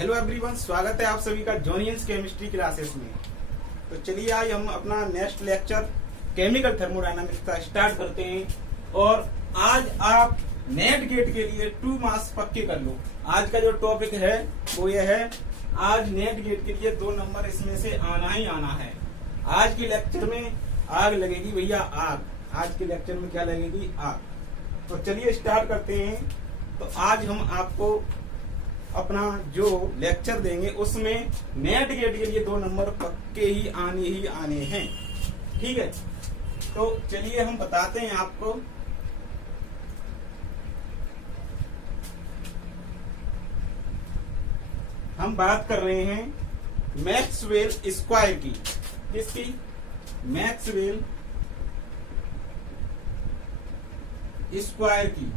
Hello everyone, स्वागत है आप सभी का जॉनियंस केमिस्ट्री क्लासेस में। तो चलिए आज हम अपना नेक्स्ट लेक्चर केमिकल थर्मोडायनामिक्स का स्टार्ट करते हैं। और आज आप नेट गेट के लिए 2 मार्क्स पक्के कर लो। आज का जो टॉपिक है वो ये है, आज नेट गेट के लिए 2 नंबर इसमें से आना ही आना है। आज के लेक्चर में आग लगेगी भैया, आग। आज के लेक्चर में क्या लगेगी? आग। तो चलिए स्टार्ट करते हैं। तो आज हम आपको अपना जो लेक्चर देंगे उसमें नेट गेट के लिए 2 नंबर पक्के ही आने हैं। ठीक है, तो चलिए हम बताते हैं आपको। हम बात कर रहे हैं मैक्सवेल स्क्वायर की। किसकी? मैक्सवेल स्क्वायर की।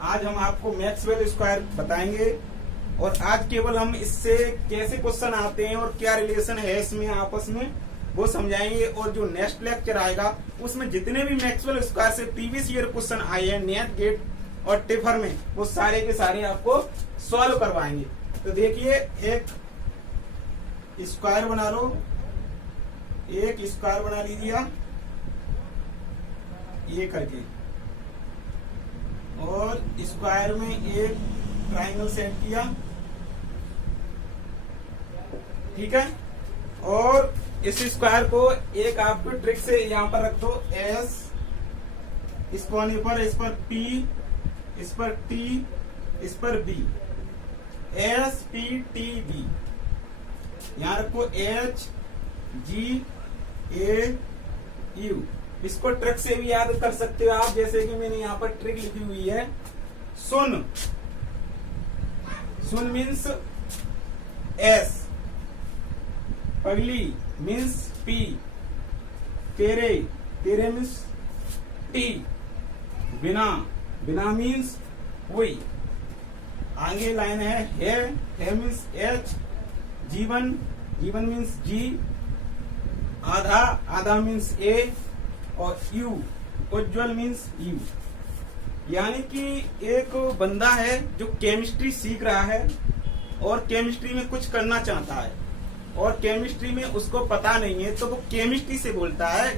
आज हम आपको मैक्सवेल स्क्वायर बताएंगे और आज केवल हम इससे कैसे क्वेश्चन आते हैं और क्या रिलेशन है इसमें आपस में वो समझाएंगे। और जो नेक्स्ट लेक्चर आएगा उसमें जितने भी मैक्सवेल स्क्वायर से प्रीवियस ईयर क्वेश्चन आए हैं नेट गेट और टिफर में, वो सारे के सारे आपको सॉल्व करवाएंगे। तो देखिए, एक स्क्वायर बना लो, एक स्क्वायर बना लीजिए ये करके, और स्क्वायर में एक ट्राइंगल सेट किया। ठीक है, और इस स्क्वायर को एक आपको ट्रिक से यहां पर रख दो। एस, इस कोने पर, इस पर पी, इस पर टी, इस पर B. S P T B. यहां रखो एच जी ए यू। इसको ट्रिक से भी याद कर सकते हो आप, जैसे कि मैंने यहाँ पर ट्रिक लिखी हुई है। सुन, सुन मीन्स एस, पगली मीन्स पी, तेरे, तेरे मीन्स टी, बिना, बिना मीन्स कोई। आगे लाइन है मीन्स एच, जीवन, जीवन मीन्स जी, आधा, आधा मीन्स ए, और यू, उज्ज्वल मीन्स यू। यानी कि एक बंदा है जो केमिस्ट्री सीख रहा है और केमिस्ट्री में कुछ करना चाहता है और केमिस्ट्री में उसको पता नहीं है, तो वो केमिस्ट्री से बोलता है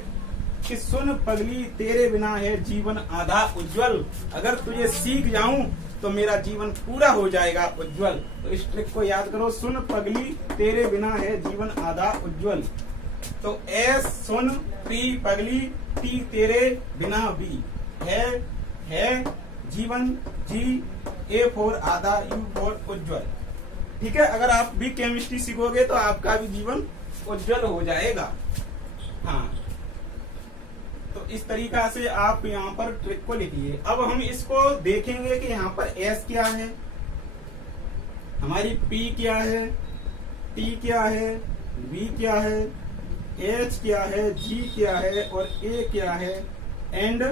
कि सुन पगली, तेरे बिना है जीवन आधा उज्ज्वल। अगर तुझे सीख जाऊं तो मेरा जीवन पूरा हो जाएगा उज्ज्वल। तो इस ट्रिक को याद करो। सुन पगली, तेरे बिना है जीवन आधा उज्ज्वल। तो एस सुन, पी पगली, टी तेरे बिना, बी है जीवन, जी ए फॉर आधा, यू फॉर उज्ज्वल। ठीक है, अगर आप भी केमिस्ट्री सीखोगे तो आपका भी जीवन उज्ज्वल हो जाएगा। हाँ, तो इस तरीका से आप यहाँ पर ट्रिक को लिखिए। अब हम इसको देखेंगे कि यहाँ पर एस क्या है, हमारी पी क्या है, टी क्या है, बी क्या है, एच क्या है, जी क्या है और ए क्या है, एंड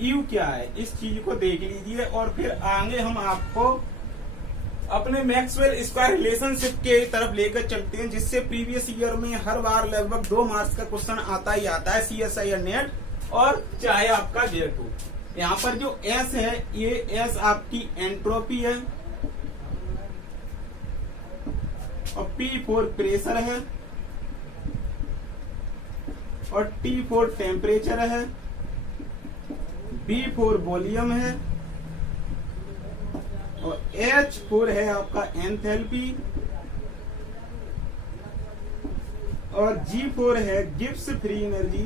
यू क्या है। इस चीज को देख लीजिए और फिर आगे हम आपको अपने मैक्सवेल स्क्वायर रिलेशनशिप के तरफ लेकर चलते हैं, जिससे प्रीवियस ईयर में हर बार लगभग 2 मार्क्स का क्वेश्चन आता ही आता है, CSI या नेट, और चाहे आपका जेट हो। यहाँ पर जो एस है, ये एस आपकी एंट्रोपी है, और पी फॉर प्रेशर है, और टी फॉर टेम्परेचर है, बी फॉर वॉल्यूम है, और एच फॉर है आपका एंथैल्पी, और जी फॉर है Gibbs free energy,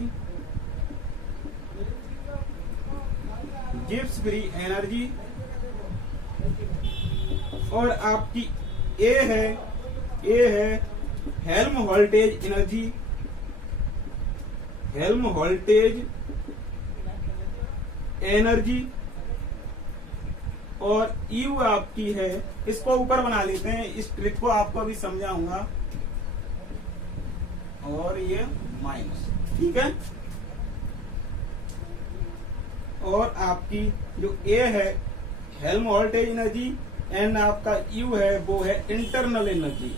Gibbs free energy, और आपकी ए है हेल्महोल्ट्ज एनर्जी, हेल्महोल्ट्ज एनर्जी, और यू आपकी है, इसको ऊपर बना लेते हैं, इस ट्रिक को आपको भी समझाऊंगा, और ये माइनस। ठीक है, और आपकी जो ए है हेल्महोल्ट्ज एनर्जी, एंड आपका यू है वो है इंटरनल एनर्जी।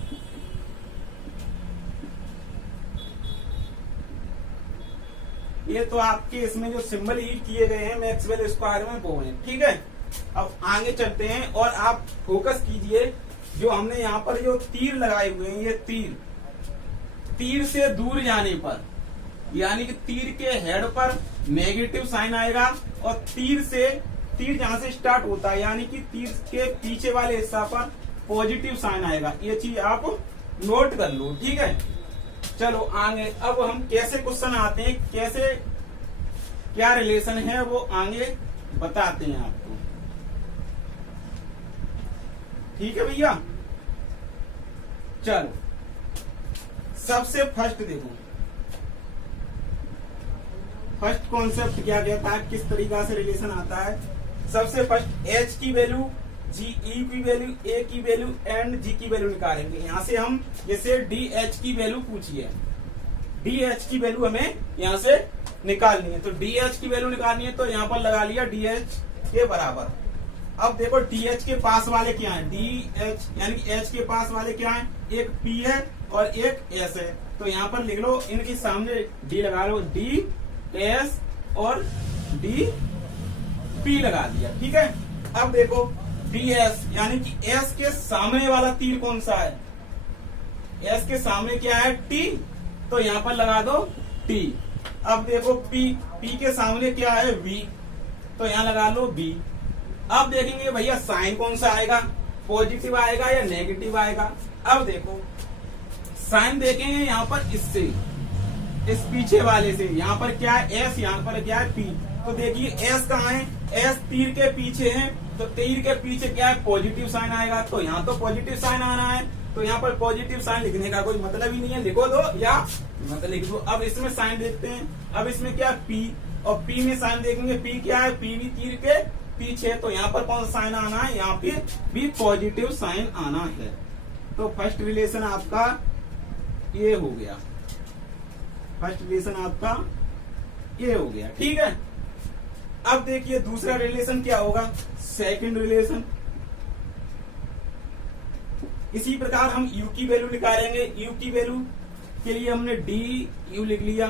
ये तो आपके इसमें जो सिंबल यूज किए गए हैं मैक्सवेल स्क्वायर में वो है। ठीक है, अब आगे चलते हैं और आप फोकस कीजिए, जो हमने यहाँ पर जो तीर लगाए हुए हैं, ये तीर से दूर जाने पर, यानी कि तीर के हेड पर नेगेटिव साइन आएगा, और तीर जहां से स्टार्ट होता है यानी कि तीर के पीछे वाले हिस्सा पर पॉजिटिव साइन आएगा। ये चीज आप नोट कर लो, ठीक है। चलो आगे, अब हम कैसे क्वेश्चन आते हैं, कैसे क्या रिलेशन है वो आगे बताते हैं आपको, ठीक है भैया। चलो सबसे फर्स्ट देखो, फर्स्ट कॉन्सेप्ट क्या कहता है, किस तरीका से रिलेशन आता है। सबसे फर्स्ट एच की वैल्यू, जी ई की वैल्यू, ए की वैल्यू एंड जी की वैल्यू निकालेंगे। यहां से हम जैसे डी एच की वैल्यू पूछिए, डी एच की वैल्यू हमें यहां से निकालनी है, तो डी एच की वैल्यू निकालनी है, तो यहां पर लगा लिया डी एच के बराबर। अब देखो डी एच के पास वाले क्या है, डी एच यानी कि एच के पास वाले क्या है, एक पी है और एक एस है, तो यहाँ पर लिख लो, इनके सामने डी लगा लो, डी एस और डी पी लगा दिया, ठीक है। अब देखो डी एस यानी कि एस के सामने वाला तीर कौन सा है, एस के सामने क्या है, टी, तो यहाँ पर लगा दो टी। अब देखो पी के सामने क्या है, वी, तो यहाँ लगा लो बी। अब देखेंगे भैया साइन कौन सा आएगा, पॉजिटिव आएगा या नेगेटिव आएगा। अब देखो साइन देखेंगे यहाँ पर इससे, इस पीछे वाले से, यहाँ पर क्या है एस, यहाँ पर क्या है पी, तो देखिए एस कहाँ है, एस तीर के पीछे है, तो तीर के पीछे क्या है, पॉजिटिव साइन आएगा, तो यहाँ तो पॉजिटिव साइन आना है, तो यहाँ पर पॉजिटिव साइन लिखने का कोई मतलब ही नहीं है, लिखो दो या मतलब लिख दो। अब इसमें साइन देखते हैं, अब इसमें क्या पी, और पी में साइन देखेंगे, पी क्या है, पी भी तीर के पीछे, तो यहाँ पर कौन सा साइन आना है, यहाँ पे भी पॉजिटिव साइन आना है। तो फर्स्ट रिलेशन आपका ये हो गया, फर्स्ट रिलेशन आपका ये हो गया, ठीक है। अब देखिए दूसरा रिलेशन क्या होगा, सेकंड रिलेशन। इसी प्रकार हम u की वैल्यू निकालेंगे, u की वैल्यू के लिए हमने डी यू लिख लिया,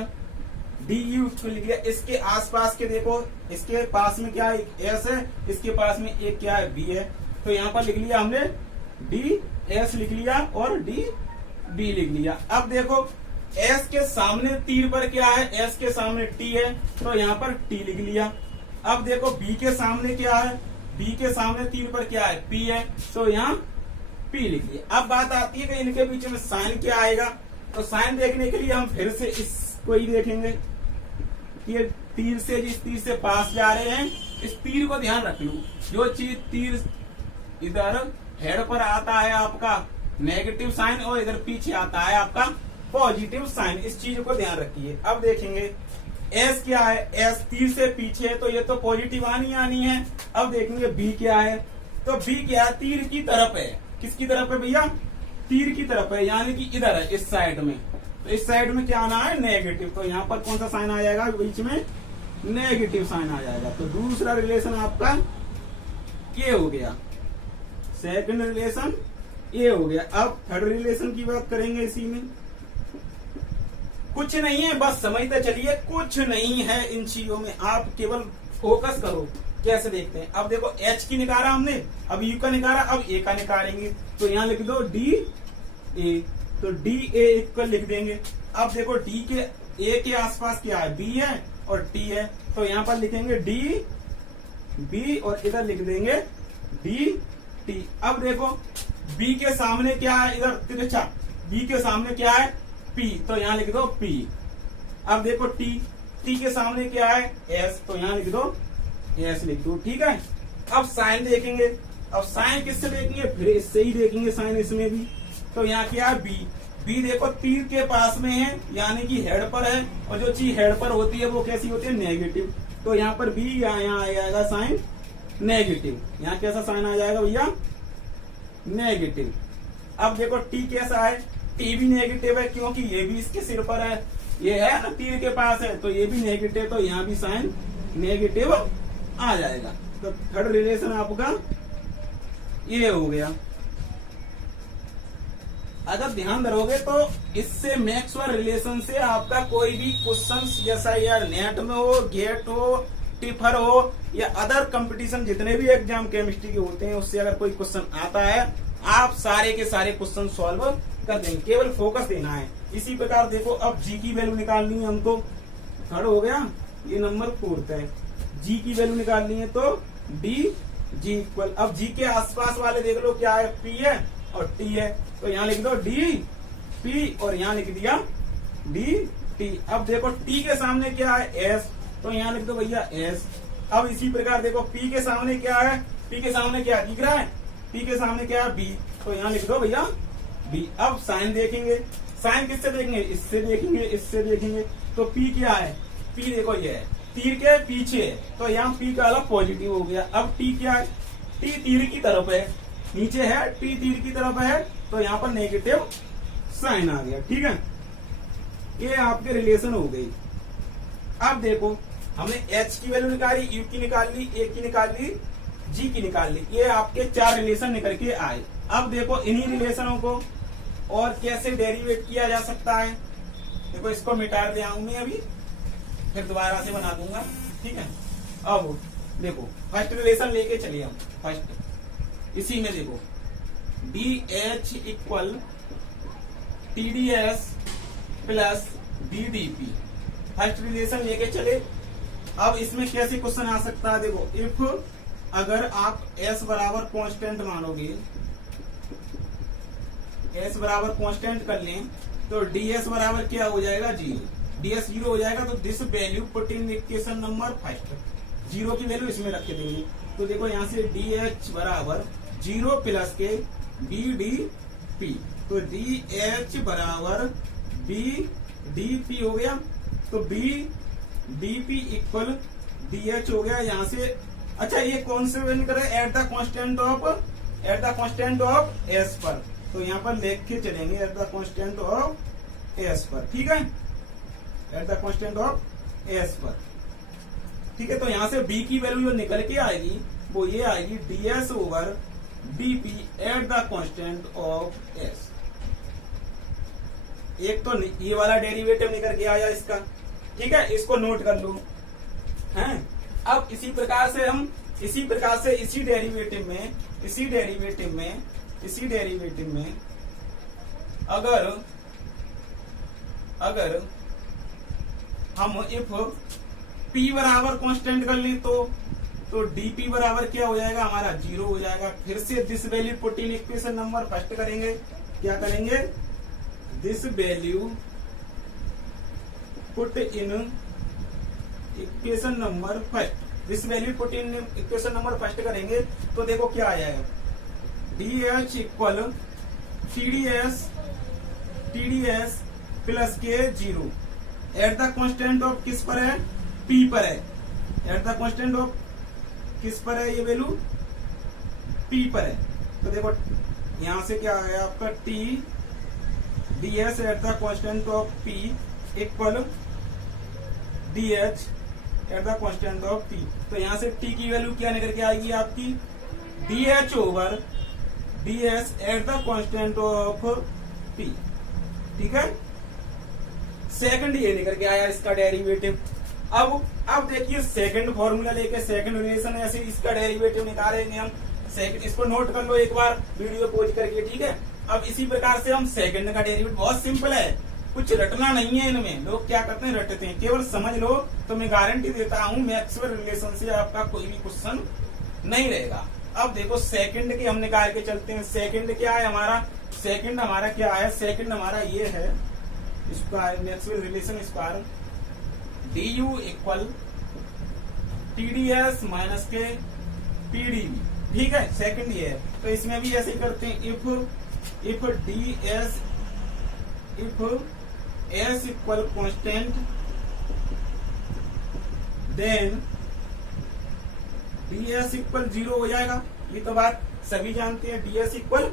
डी यू लिख लिया। इसके आसपास के देखो, इसके पास में क्या है, एक एस है, इसके पास में एक क्या है, बी है, तो यहाँ पर लिख लिया हमने डी एस लिख लिया और डी बी लिख लिया। अब देखो एस के सामने तीर पर क्या है, एस के सामने टी है, तो यहाँ पर टी लिख लिया। अब देखो बी के सामने क्या है, बी के सामने तीर पर क्या है, पी है, तो यहाँ पी लिख लिया। अब बात आती है कि इनके बीच में साइन क्या आएगा, तो साइन देखने के लिए हम फिर से इसको ही देखेंगे कि ये तीर से, जिस तीर से पास जा रहे हैं, इस तीर को ध्यान रख लो, जो चीज तीर इधर हेड पर आता है आपका नेगेटिव साइन, और इधर पीछे आता है आपका पॉजिटिव साइन, इस चीज को ध्यान रखिए। अब देखेंगे एस क्या है, एस तीर से पीछे है, तो ये तो पॉजिटिव आनी है। अब देखेंगे बी क्या है, तो बी क्या है, तीर की तरफ है, किसकी तरफ है भैया, तीर की तरफ है, यानी कि इधर है, इस साइड में, तो इस साइड में क्या आना है, नेगेटिव, तो यहाँ पर कौन सा साइन आ जाएगा, बीच में नेगेटिव साइन आ जाएगा। तो दूसरा रिलेशन आपका ये हो गया, सेकंड रिलेशन ये हो गया। अब थर्ड रिलेशन की बात करेंगे, इसी में कुछ नहीं है, बस समझते चलिए, कुछ नहीं है इन चीजों में, आप केवल फोकस करो कैसे देखते हैं। अब देखो एच की निकाला हमने, अब यू का निकाला, अब ए का निकालेंगे, तो यहाँ लिख दो डी ए, तो डी ए इक्वल लिख देंगे। अब देखो डी के ए के आसपास क्या है, बी है और टी है, तो यहाँ पर लिखेंगे डी बी और इधर लिख देंगे डी टी। अब देखो बी के सामने क्या है, इधर तिरछा, बी के सामने क्या है, पी, तो यहाँ लिख दो पी। अब देखो टी के सामने क्या है, एस, तो यहाँ लिख दो एस लिख दो, ठीक है। अब साइन देखेंगे, अब साइन किससे देखेंगे, फिर इससे ही देखेंगे साइन इसमें भी, तो यहाँ क्या है बी, बी देखो तीर के पास में है, यानी कि हेड पर है, और जो चीज हेड पर होती है वो कैसी होती है, नेगेटिव, तो यहाँ पर बी, यहाँ आ जाएगा साइन नेगेटिव। यहाँ कैसा साइन आ जाएगा भैया, नेगेटिव। अब देखो टी कैसा है, टी भी नेगेटिव है, क्योंकि ये भी इसके सिर पर है, ये है ना तीर के पास है, तो ये भी नेगेटिव, तो यहाँ भी साइन नेगेटिव आ जाएगा। तो थर्ड रिलेशन आपका ये हो गया। अगर ध्यान धरोगे तो इससे मैक्सवेल रिलेशन से आपका कोई भी क्वेश्चन, जैसा यार नेट में हो, गेट हो, टिफर हो या अदर कंपटीशन जितने भी एग्जाम केमिस्ट्री के होते हैं उससे अगर कोई क्वेश्चन आता है आप सारे के सारे क्वेश्चन सॉल्व कर देंगे, केवल फोकस देना है। इसी प्रकार देखो अब जी की वैल्यू निकालनी है हमको, थर्ड हो गया, ये नंबर फोर्थ है। जी की वैल्यू निकालनी है तो डी जी इक्वल, अब जी के आसपास वाले देख लो क्या है, पी है और टी है, तो यहाँ लिख दो डी पी और यहाँ लिख दिया डी टी। अब देखो टी के सामने क्या है, एस, तो यहाँ लिख दो भैया एस। अब इसी प्रकार देखो पी के सामने क्या है, पी के सामने क्या दिख रहा है, पी के सामने क्या है, बी, तो यहाँ लिख दो भैया बी। अब साइन देखेंगे, साइन किससे देखेंगे, इससे देखेंगे, इससे देखेंगे, तो पी क्या है, पी देखो ये है तीर के पीछे है, तो यहाँ पी का अलग पॉजिटिव हो गया। अब टी क्या है, टी तीर की तरफ है, नीचे है, टी तीर की तरफ है, तो यहाँ पर नेगेटिव साइन आ गया। ठीक है, ये आपके रिलेशन हो गई। अब देखो हमने एच की वैल्यू निकाली, यू की निकाल ली, ए की निकाल ली, जी की निकाल ली, ये आपके 4 रिलेशन निकल के आए। अब देखो इन्हीं रिलेशनों को और कैसे डेरिवेट किया जा सकता है, देखो इसको मिटा दे आऊं मैं अभी, फिर दोबारा से बना दूंगा। ठीक है, अब देखो फर्स्ट रिलेशन लेके चलिए हम, फर्स्ट इसी में देखो D H equal T D S plus D D P, first relation लेके चले। अब इसमें कैसे क्वेश्चन आ सकता है, देखो इफ अगर आप s बराबर कांस्टेंट मानोगे, s बराबर कांस्टेंट कर लें तो ds बराबर क्या हो जाएगा, 0, ds 0 हो जाएगा, तो this value put in equation number first, 0 की वैल्यू इसमें रख के देंगे। तो देखो यहाँ से dh बराबर 0 प्लस के ddp, तो dh बराबर bdp हो गया, तो bdp इक्वल dh हो गया यहाँ से। अच्छा ये कौन से वैल्यू करे, eight the constant of s पर, तो यहाँ पर लिख के चलेंगे eight the constant of s पर। ठीक है, at the constant of s पर। ठीक है, तो यहाँ से b की वैल्यू जो निकल के आएगी वो ये आएगी ds over dp eight the constant of s। एक तो ये वाला डेरिवेटिव निकल के आया इसका। ठीक है, इसको नोट कर लो हैं। अब इसी प्रकार से इसी डेरिवेटिव में अगर हम इफ p बराबर कांस्टेंट कर लें तो dp बराबर क्या हो जाएगा हमारा, 0 हो जाएगा। फिर से this value put in equation number first करेंगे, क्या करेंगे, this value put in equation number first, this value put in equation number first करेंगे तो देखो क्या आ जाएगा, dh इक्वल TDS प्लस के 0 एट द कांस्टेंट ऑफ किस पर है, P पर है, एट द कांस्टेंट ऑफ किस पर है, ये वैल्यू P पर है। तो देखो यहां से क्या आ गया आपका TDS eight the constant of P equal DH eight the constant of T। तो यहां से T की वैल्यू क्या निकल के आएगी आपकी, DH over DS eight the constant of P। ठीक है, सेकंड ये निकल के आया इसका डेरिवेटिव। अब देखिए सेकंड फॉर्मूला लेके सेकंड रिलेशन ऐसे इसका डेरिवेटिव निकालेंगे हम। सेकंड इसको नोट कर लो एक बार वीडियो पोज करके। ठीक है, अब इसी प्रकार से हम सेकंड का डेरिवेटिव, बहुत सिंपल है, कुछ रटना नहीं है इनमें। लोग क्या करते हैं, रटते हैं, केवल समझ लो तो मैं गारंटी देता हूं मैक्सवेल रिलेशन से आपका कोई भी क्वेश्चन नहीं रहेगा। अब देखो सेकंड के हम निकाल के चलते हैं। सेकंड क्या है हमारा, सेकंड हमारा क्या है, सेकंड हमारा ये है square, Maxwell relation square du equal TDS minus के PDV। ठीक है, सेकंड ये है, तो इसमें भी ऐसे करते हैं, if ds if s equal constant then ds equal 0 हो जाएगा। ये तो बात सभी जानते हैं, ds इक्वल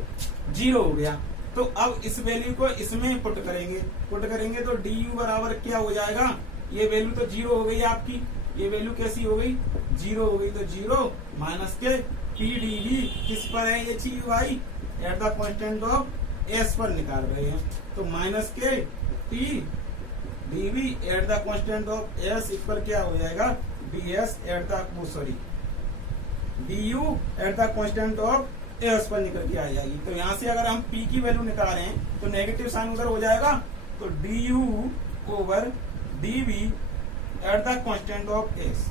0 हो गया। तो अब इस वैल्यू को इसमें पुट करेंगे तो du बराबर क्या हो जाएगा, ये वैल्यू तो 0 हो गई आपकी, ये वैल्यू कैसी हो गई, 0 हो गई। तो 0 माइनस के PDV किस पर है ये चीज भाई, eight the constant of s पर निकाल रहे हैं। तो माइनस के PDV eight the constant of s equal क्या हो जाएगा, D S at the D U at the constant of S पर निकल के आ जाएगी। तो यहाँ से अगर हम पी की वैल्यू निकाल रहे हैं तो नेगेटिव साइन उधर हो जाएगा, तो D U over D V at the constant of S.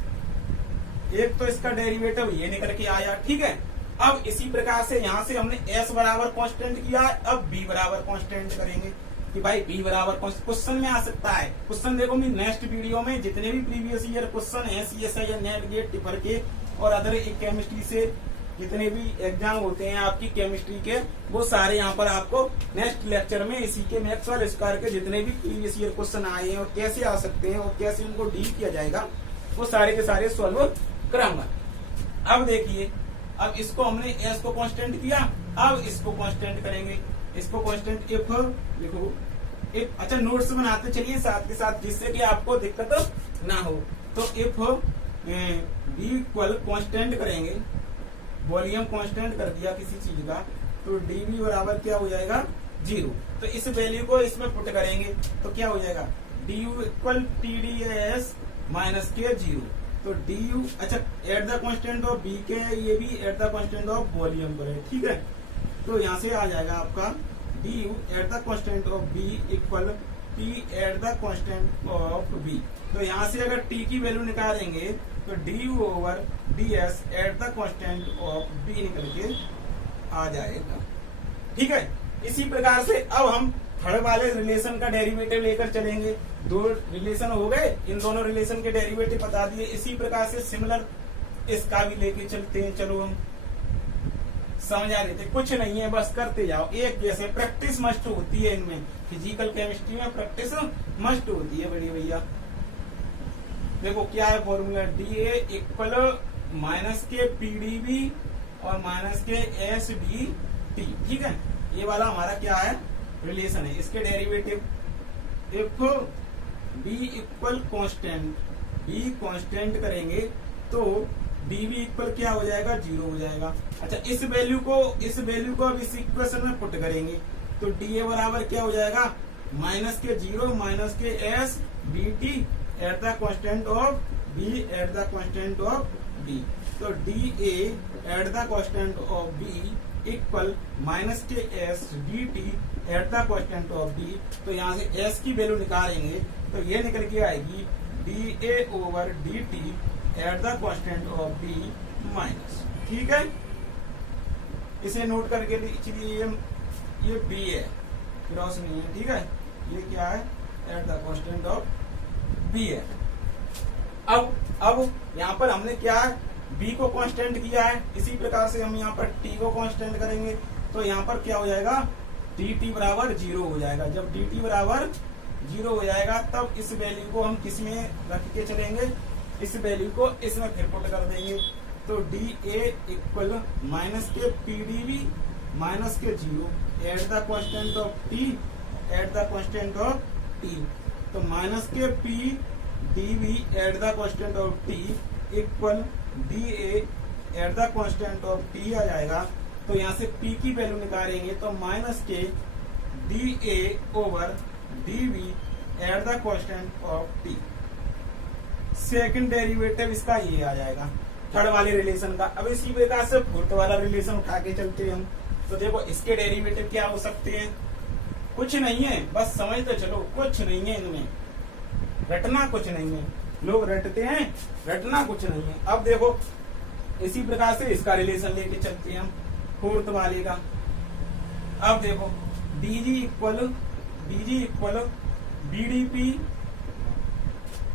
एक तो इसका डेरिवेटिव ये निकल के आया, ठीक है। अब इसी प्रकार से यहाँ से हमने s बराबर कांस्टेंट किया है, अब b बराबर कांस्टेंट करेंगे कि भाई b बराबर क्वेश्चन में आ सकता है। क्वेश्चन देखो मैं नेक्स्ट वीडियो में जितने भी प्रीवियस ईयर क्वेश्चन है CSI या नेट गेट टिफर के और अदर केमिस्ट्री से जितने भी एग्जाम होते हैं आपकी केमिस्ट्री के, वो सारे यहाँ पर आपको नेक्स्ट लेक्चर में इसी के मैक्सवेल स्क्वायर के जितने भी प्रीवियस ईयर क्वेश्चन आए हैं और कैसे आ सकते हैं और कैसे उनको डील किया जाएगा, वो सारे के सारे सॉल्व कराऊंगा। अब देखिए, अब इसको हमने एस को कांस्टेंट किया, अब इसको कांस्टेंट करेंगे। इसको कांस्टेंट इफ लिखो, इफ अच्छा नोट्स बनाते चलिए साथ के साथ, जिससे कि आपको दिक्कत ना हो। तो इफ बी इक्वल कांस्टेंट करेंगे, वॉल्यूम कांस्टेंट कर दिया किसी चीज का, तो डीवी बराबर क्या हो जाएगा 0। तो इस वैल्यू को इसमें पुट करेंगे तो क्या हो जाएगा D U equal T D S minus K 0। तो डी यू अच्छा at the constant of B K, ये भी at the constant of volume पर है, ठीक है। तो यहाँ से आ जाएगा आपका D U at the constant of B equal T at the constant of B. तो यहाँ से अगर टी की वैल्यू निकालेंगे तो D U over D S at the constant of B निकल के आ जाएगा, ठीक है। इसी प्रकार से अब हम थर्ड वाले रिलेशन का डेरिवेटिव लेकर चलेंगे। दो रिलेशन हो गए, इन दोनों रिलेशन के डेरिवेटिव बता दिए। इसी प्रकार से सिमिलर इसका भी लेके चलते हैं। चलो हम समझा देते, कुछ नहीं है, बस करते जाओ एक जैसे। प्रैक्टिस मस्ट होती है इनमें, फिजिकल केमिस्ट्री में प्रैक्टिस मस्ट होती है बड़ी भैया। देखो क्या है formula, D A equal minus K P D B और minus K S D T, ठीक है। ये वाला हमारा क्या है रिलेशन है। इसके derivative if B equal constant, B constant करेंगे तो डी बी इक्वल क्या हो जाएगा 0 हो जाएगा। अच्छा इस वैल्यू को अब इस इक्वेशन में पुट करेंगे तो डी ए बराबर क्या हो जाएगा minus K 0 minus K S D T at the constant of B at the constant of B. तो D A at the constant of B equal minus K S D T at the constant of B. तो यहाँ से S की value निकालेंगे तो ये निकल के आएगी D A over D T at the constant of B minus, ठीक है। इसे नोट करके लीजिए, ये बी है, क्रॉस नहीं है, ठीक है। ये क्या है at the constant of B है। अब यहाँ पर हमने क्या है बी को कांस्टेंट किया है, इसी प्रकार से हम यहाँ पर टी को कांस्टेंट करेंगे तो यहाँ पर क्या हो जाएगा डी टी बराबर 0 हो जाएगा। जब डी टी बराबर 0 हो जाएगा तब इस वैल्यू को हम किस में रख के चलेंगे, इस वैल्यू को इसमें फिर पुट कर देंगे। तो D A equal minus K P D B minus K 0 at the constant of T at the constant of T. तो minus K P D B at the constant of T equal D A at the constant of T आ जाएगा। तो यहाँ से p की value निकालेंगे तो minus K D A over D V at the constant of T. Second derivative इसका ये आ जाएगा थर्ड वाले रिलेशन का। अब इसी प्रकार से फोर्थ वाला रिलेशन उठा के चलते हैं हम। तो देखो इसके डेरिवेटिव क्या हो सकते हैं, कुछ नहीं है, बस समझ तो चलो, कुछ नहीं है इनमें, रटना कुछ नहीं है। लोग रटते हैं, रटना कुछ नहीं है। अब देखो इसी प्रकार से इसका रिलेशन लेके चलते हैं हम फोर्थ वाले का। अब देखो D G equal B D P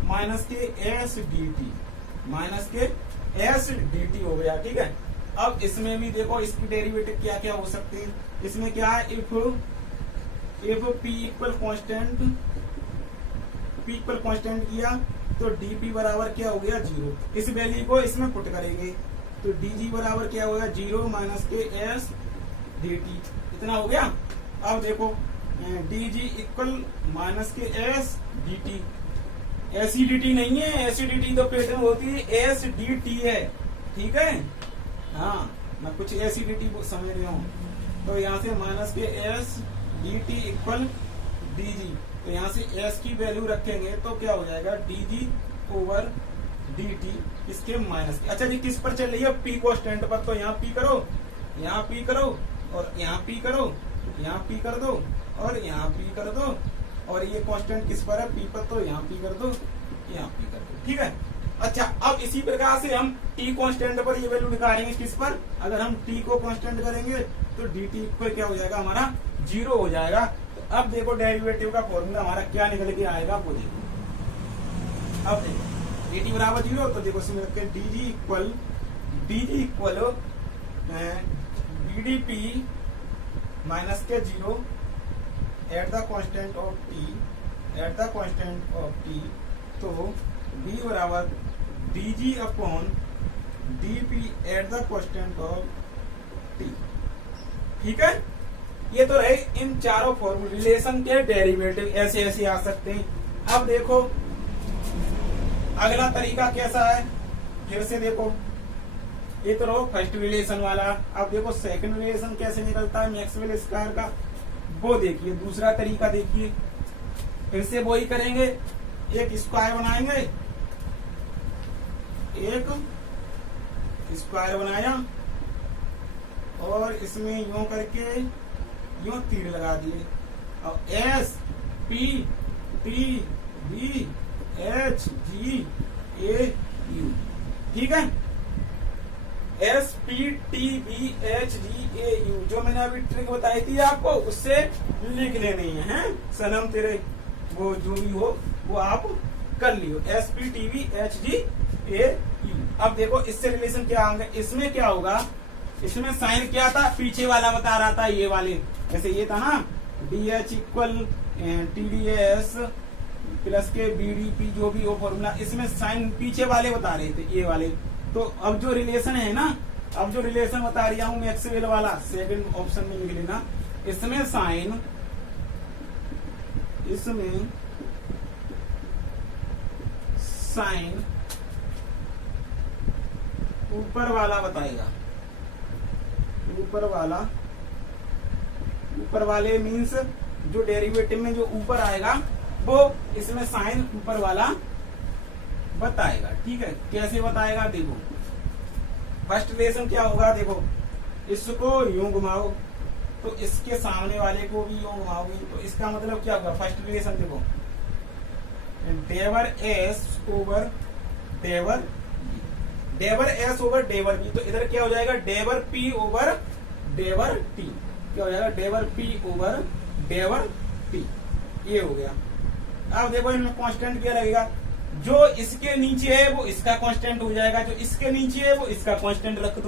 minus K S D T minus K S D T हो गया, ठीक है। अब इसमें भी देखो इसकी डेरिवेटिव क्या क्या हो सकती है। इसमें क्या है इफ पी इक्वल कांस्टेंट किया तो डीपी बराबर क्या हो गया 0। इस वैल्यू को इसमें पुट करेंगे तो डीजी बराबर क्या होगा 0 minus K S D T, इतना हो गया। अब देखो D G equal minus K S D T, acidity नहीं है, एसिडिटी तो पेट में होती है, एस डी टी है, ठीक है। हाँ मैं कुछ एसिडिटी समझ रहा हूँ। तो यहाँ से minus K S D T equal DG, तो यहाँ से एस की वैल्यू रखेंगे तो क्या हो जाएगा डीजी ओवर डी टी इसके माइनस की। अच्छा जी किस पर चल रही है, पी कांस्टेंट पर, तो यहाँ पी करो, यहाँ पी करो और यहाँ पी करो, यहाँ पी कर दो और यहाँ पी कर दो, और ये कांस्टेंट किस पर है, पी पर, तो यहाँ पी कर दो, यहाँ पी कर दो। ठीक है। अच्छा अब इसी प्रकार से हम टी कांस्टेंट पर ये वैल्यू निकालेंगे किस पर, अगर हम टी को कांस्टेंट करेंगे तो डी टी पर क्या हो जाएगा हमारा 0 हो जाएगा। तो अब देखो डेरिवेटिव का फॉर्मूला हमारा क्या निकल के आएगा वो देखो। अब देखो डी टी बराबर 0, तो देखो इसमें रखते हैं D G equal D D P minus K 0 at the constant of T, तो b बराबर D G upon D P eight the constant of T. ठीक है, ये तो रहे इन चारों फॉर्मूले रिलेशन के डेरिवेटिव, ऐसे ऐसे आ सकते हैं। अब देखो अगला तरीका कैसा है, फिर से देखो, ये तो रहो फर्स्ट रिलेशन वाला। अब देखो सेकंड रिलेशन कैसे निकलता है मैक्सवेल स्क्वायर का, वो देखिए। दूसरा तरीका देखिए, फिर से वही करेंगे, एक स्क्वायर बनाएंगे, एक स्क्वायर बनाया और इसमें यूं करके यूं तीर लगा दिए, और S P T B H G A U. ठीक है, S P T B H G A U, जो मैंने अभी ट्रिक बताई थी आपको, उससे लिख लेनी है सनम तेरे, वो जो भी हो वो आप कर लियो, S P T B H G A U. अब देखो इससे रिलेशन क्या होंगे, इसमें क्या होगा, इसमें साइन क्या था, पीछे वाला बता रहा था, ये वाले जैसे ये था ना D H equal T D S plus के बी डी पी, जो भी वो फॉर्मूला, इसमें साइन पीछे वाले बता रहे थे, ये वाले। तो अब जो रिलेशन है ना, अब जो रिलेशन बता रहा हूं मैक्सवेल वाला, सेकंड ऑप्शन में लिख लेना, इसमें साइन, इसमें साइन ऊपर वाला बताएगा, ऊपर वाला, ऊपर वाले मीन्स जो डेरिवेटिव में जो ऊपर आएगा वो इसमें साइन ऊपर वाला बताएगा। ठीक है, कैसे बताएगा देखो, फर्स्ट रिलेशन क्या होगा, देखो इसको यूं घुमाओ तो इसके सामने वाले को भी यूं घुमाओगे, तो इसका मतलब क्या होगा, फर्स्ट रिलेशन देखो डेवर एस ओवर डेवर, डेवर एस ओवर डेवर बी, तो इधर क्या हो जाएगा, डेवर पी ओवर डेवर टी, क्या हो जाएगा, डेवर पी ओवर डेवर टी, ये हो गया। अब देखो इनमें कांस्टेंट क्या लगेगा, जो इसके नीचे है वो इसका कांस्टेंट हो जाएगा, जो इसके नीचे है वो इसका कांस्टेंट रख दो।